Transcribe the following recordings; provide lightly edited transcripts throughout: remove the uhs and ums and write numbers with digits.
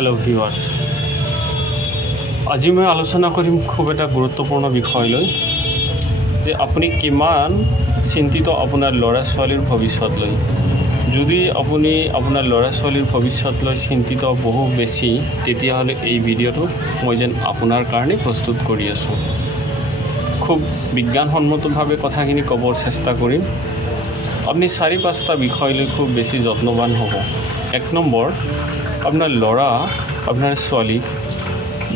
Hello viewers, আজি মই আলোচনা কৰিম খুব এটা গুৰুত্বপূৰ্ণ বিষয় লৈ যে আপুনি কিমান চিন্তিত আপোনাৰ ল'ৰা ছোৱালীৰ ভৱিষ্যত লৈ। যদি আপুনি আপোনাৰ ল'ৰা ছোৱালীৰ ভৱিষ্যত লৈ চিন্তিত বহু বেছি, তেতিয়াহ'লে এই ভিডিঅ'টো মই যেন আপোনাৰ কাৰণে প্ৰস্তুত কৰি আছোঁ। খুব বিজ্ঞানসন্মতভাৱে কথাখিনি ক'বৰ চেষ্টা কৰিম। আপুনি 4-5টা বিষয় লৈ খুব বেছি যত্নবান হ'ব। 1 নম্বৰ, আপোনাৰ ল'ৰা আপোনাৰ ছোৱালীক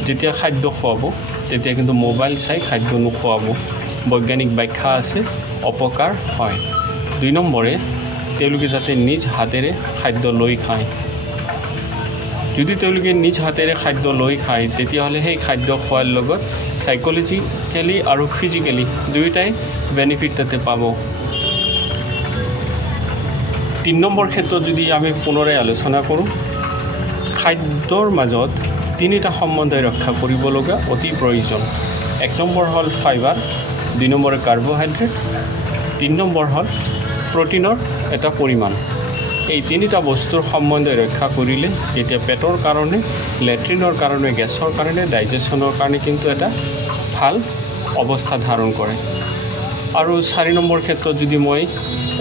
যেতিয়া খাদ্য খুৱাব তেতিয়া কিন্তু মোবাইল চাই খাদ্য নোখোৱাব। বৈজ্ঞানিক ব্যাখ্যা আছে, অপকাৰ হয়। 2 নম্বৰে, তেওঁলোকে যাতে নিজ হাতেৰে খাদ্য লৈ খায়। যদি তেওঁলোকে নিজ হাতেৰে খাদ্য লৈ খায় তেতিয়াহ'লে সেই খাদ্য খোৱাৰ লগত সাইকোলজিক্যালি আৰু ফিজিক্যালি দুয়োটাই বেনিফিট তাতে পাব। 3 নম্বৰ ক্ষেত্ৰত যদি আমি পুনৰাই আলোচনা কৰোঁ, খাদ্যৰ মাজত 3টা সম্বন্ধই ৰক্ষা কৰিব লগা অতি প্ৰয়োজন। 1 নম্বৰ হ'ল ফাইবাৰ, 2 নম্বৰে কাৰ্বহাইড্ৰেট, 3 নম্বৰ হ'ল প্ৰটিনৰ এটা পৰিমাণ। এই 3টা বস্তুৰ সম্বন্ধই ৰক্ষা কৰিলে তেতিয়া পেটৰ কাৰণে, লেট্ৰিনৰ কাৰণে, গেছৰ কাৰণে, ডাইজেশ্যনৰ কাৰণে কিন্তু এটা ভাল অৱস্থা ধাৰণ কৰে। আৰু 4 নম্বৰ ক্ষেত্ৰত যদি মই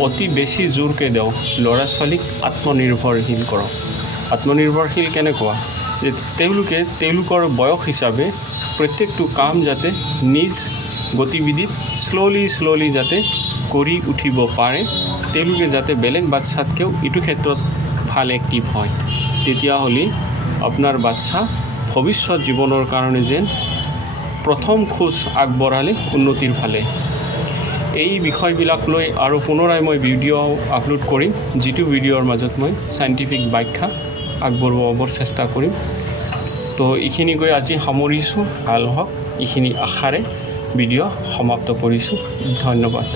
অতি বেছি জোৰকৈ দিওঁ, ল'ৰা ছোৱালীক আত্মনিৰ্ভৰশীল কৰক। আত্মনিৰ্ভৰশীল কেনেকুৱা, যে তেওঁলোকে তেওঁলোকৰ বয়স হিচাপে প্ৰত্যেকটো কাম যাতে নিজ গতিবিধিত শ্ল'লি যাতে কৰি উঠিব পাৰে, তেওঁলোকে যাতে বেলেগ বাচ্চাতকৈও এইটো ক্ষেত্ৰত ভাল এক্টিভ হয়। তেতিয়াহ'লে আপোনাৰ বাচ্চা ভৱিষ্যত জীৱনৰ কাৰণে যেন প্ৰথম খোজ আগবঢ়ালে উন্নতিৰ ফালে। এই বিষয়বিলাক লৈ আৰু পুনৰাই মই ভিডিঅ' আপলোড কৰিম, যিটো ভিডিঅ'ৰ মাজত মই চাইণ্টিফিক ব্যাখ্যা আগবঢ়োৱাৰ চেষ্টা কৰিম। তো এইখিনি গৈ আজি সামৰিছোঁ। ভাল হওক, এইখিনি আশাৰে ভিডিঅ' সমাপ্ত কৰিছোঁ। ধন্যবাদ।